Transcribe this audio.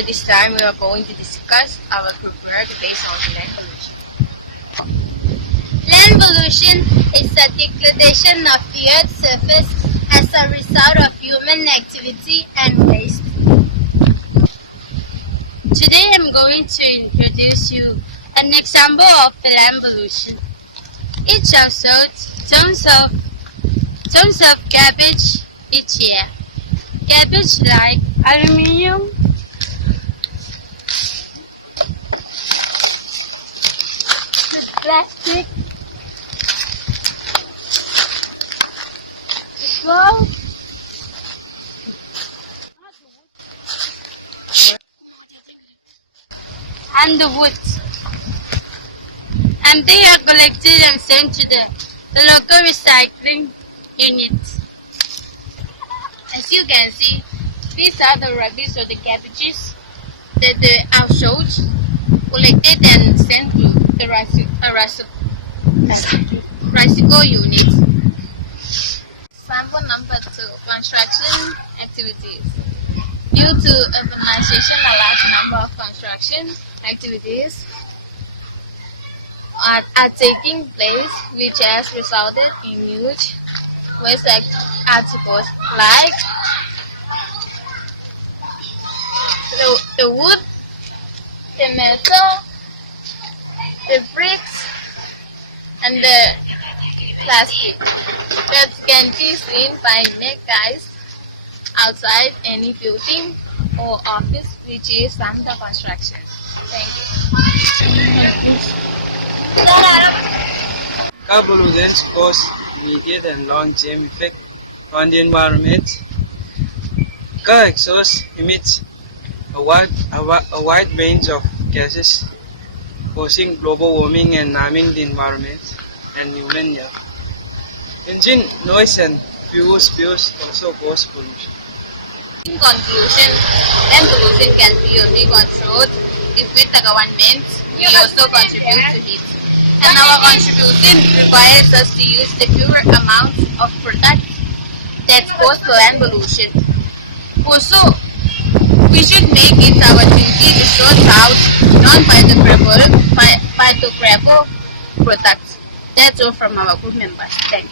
For this time, we are going to discuss our group work based on land pollution. Land pollution is the degradation of the Earth's surface as a result of human activity and waste. Today, I'm going to introduce you an example of land pollution. Each household tons of garbage each year. Garbage like aluminium, plastic, clothes, and the wood. And they are collected and sent to the local recycling units. As you can see, these are the rubbish or the cabbages that the households collected and sent to the recycle unit. Sample number 2, construction activities. Due to urbanization, a large number of construction activities are taking place, which has resulted in huge waste articles like the wood, the metal, the bricks, and the plastic that can be seen by naked eyes outside any building or office which is under construction. Thank you. Car pollution cause immediate and long-term effect on the environment. Car exhaust emits a wide range of gases, causing global warming and harming the environment and human health. Engine noise and fuel spills also cause pollution. In conclusion, land pollution can be only controlled if with the government we also contribute to it. And our contribution requires us to use the fewer amounts of products that cause land pollution. Also, we should make it our duty to sort out non-biodegradable products. That's all from our group members. Thank you.